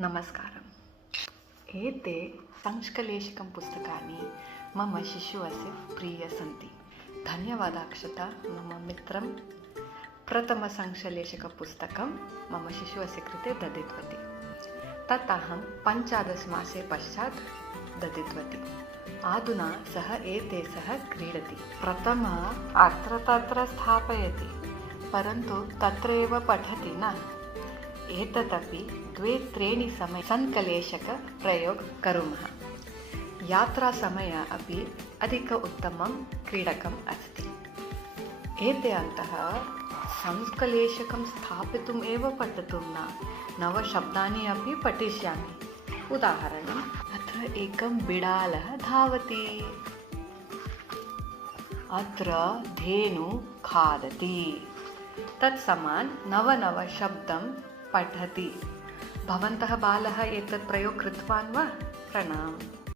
नमस्कारम्। एते संस्कलेशकं पुस्तकानि मम शिशुवस्य प्रिय सन्ति। धन्यवादः अक्षता, मम मित्रं प्रथमसंश्लेषकपुस्तकं मम शिशुवस्य कृते दत्तवती। तत् अहं 15 मासे पश्चात् दत्तवती। अधुना सः सह क्रीडति। प्रथमः अत्र तत्र स्थापयति, परन्तु तत्र एव पठति न। एतदपि 2-3 समये संकलेशकप्रयोगं कुर्मः। यात्रासमये अपि अधिक उत्तमं क्रीडकम् अस्ति। एते अन्तः संकलेशकं स्थापितुम् एव पठितुं न, नवशब्दानि अपि पठिष्यामि। उदाहरणम्, अत्र एकं बिडालः धावति, अत्र धेनु खादति। तत्समान् नव शब्दं पठति। भवन्तः बालः एतत् प्रयोगं कृतवान् वा? प्रणामः।